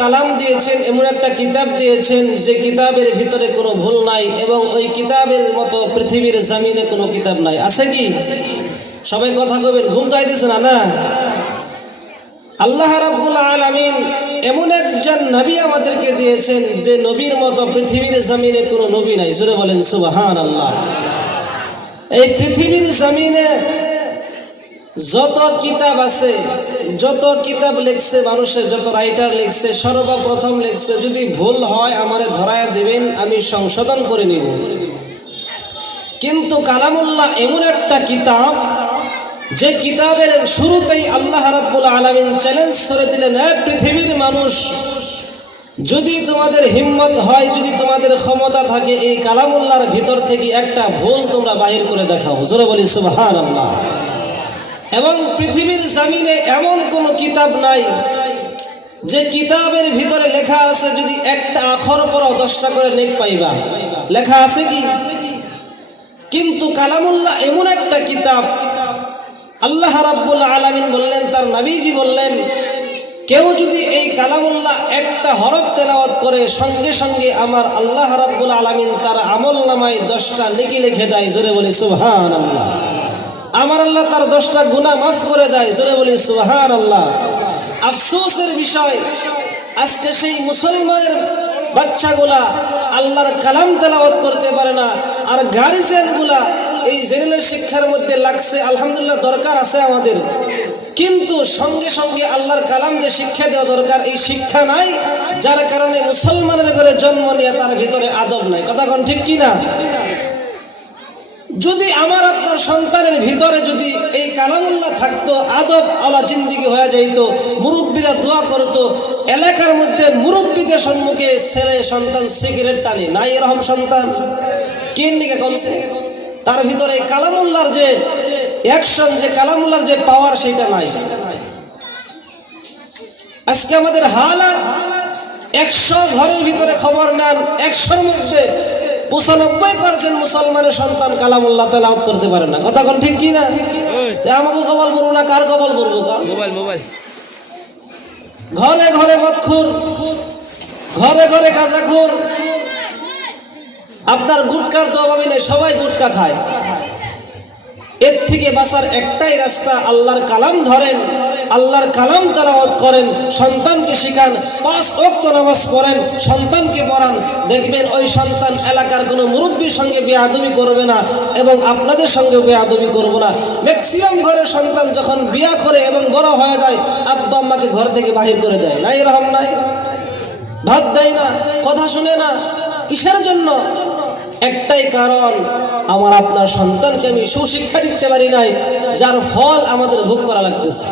কালাম দিয়েছেন, এমন একটা কিতাব দিয়েছেন যে কিতাবের ভিতরে কোনো ভুল নাই, এবং ওই কিতাবের মতো পৃথিবীর জমিনে কোনো কিতাব নাই। আছে কি? সবাই কথা কবেন, ঘুম তো আইতেছে না? না, আল্লাহ রাব্বুল আলামিন এমন একজন নবী আমাদেরকে দিয়েছেন যে নবীর মতো পৃথিবীর জমিনে কোনো নবী নাই। জোরে বলেন সুবহানাল্লাহ। এই পৃথিবীর জমিনে যত কিতাব আছে, যত কিতাব লিখছে মানুষের, যত রাইটার লিখছে, সর্বপ্রথম লিখছে যদি ভুল হয় আমারে ধরায়া দিবেন, আমি সংশোধন করে নিব। কিন্তু কালামুল্লাহ এমন একটা কিতাব যে কিতাবের শুরুতেই আল্লাহ রাব্বুল আলামিন চ্যালেঞ্জ করে দিলেন, হে পৃথিবীর মানুষ, যদি তোমাদের হিম্মত হয়, যদি তোমাদের ক্ষমতা থাকে, এই কালামুল্লাহর ভিতর থেকে একটা ভুল তোমরা বাহির করে দেখাও। জোরে বলি সুবহানাল্লাহ। এবং পৃথিবীর জমিনে এমন কোনো কিতাব নাই যে কিতাবের ভিতরে লেখা আছে যদি একটা আখর পড়ো 10টা করে নেক পাইবা। লেখা আছে কি? কিন্তু কালামুল্লাহ এমন একটা কিতাব, আল্লাহ রাব্বুল আলামিন বললেন, তার নবীজি বললেন, কেউ যদি এই কালামুল্লাহ একটা হরফ তেলাওয়াত করে সঙ্গে সঙ্গে আমার আল্লাহ রাব্বুল আলামিন তার আমলনামায় 10টা নেকি লিখে দেয়। জোরে বলি সুবহানাল্লাহ। আমার আল্লাহ তার 10টা গুনাহ মাফ করে দেয়। জোরে বলি সুবহানাল্লাহ। আফসোসের বিষয়, আজকে সেই মুসলমানের বাচ্চাগুলা আল্লাহর কালাম তেলাওয়াত করতে পারে না, আর গার্জিয়ানগুলা এই জেনারেল শিক্ষার মধ্যে লাগছে। আলহামদুলিল্লাহ, দরকার আছে আমাদের, কিন্তু সঙ্গে সঙ্গে আল্লাহর কালাম যে শিক্ষা দেওয়া দরকার, এই শিক্ষা নাই, যার কারণে মুসলমানের ঘরে জন্ম নিয়ে তার ভিতরে আদব নাই। কথা কোন ঠিক কিনা? যদি আমার আপনার সন্তানের ভিতরে যদি এই কালামুল্লাহ থাকতো, আদব আলা জিন্দিগি হয়ে যাইতো, মুরব্বীরা দোয়া করতো, এলাকার মধ্যে মুরব্বীদের সম্মুখে ছেলে সন্তান সিগারেট টানে নাই, এরকম সন্তান কেন দিকে কমছে? তার ভিতরে কালামুল্লাহর যে অ্যাকশন, যে কালামুল্লাহর যে পাওয়ার, সেটা নাই। আজকে আমাদের হালাত 100 ঘরের ভিতরে খবর নেন, 100-র মধ্যে 95% মুসলমানের সন্তান কালামুল্লাহ তেলাওয়াত করতে পারে না। কথা কোন ঠিক কি না? আমাকে কবল বলবো না, কার কবল বলবো? মোবাইল। ঘরে ঘরে মদখোর, ঘরে ঘরে গাঁজাখোর। আপনার গুটকার তো অভাবই নেই, সবাই গুটকা খায়। এর থেকে বাঁচার একটাই রাস্তা, আল্লাহর কালাম ধরেন, আল্লাহর কালাম তেলাওয়াত করেন, সন্তানকে শিখান, 5 ওয়াক্ত নামাজ পড়েন, সন্তানকে পড়ান। দেখবেন ওই সন্তান এলাকার কোনো মুরব্বীর সঙ্গে বেয়াদবি করবে না, এবং আপনাদের সঙ্গে বেয়াদবি করবে না। ম্যাক্সিমাম ঘরের সন্তান যখন বিয়া করে এবং বড় হয়ে যায়, আব্বা আম্মাকে ঘর থেকে বাহির করে দেয়। নাই এরকম নাই? ভাত দেয় না, কথা শুনে না। কিসের জন্য? একটাই কারণ, আমার আপনার সন্তানকে আমি সুশিক্ষা দিতে পারি নাই, যার ফল আমাদের ভোগ করা লাগতেছে।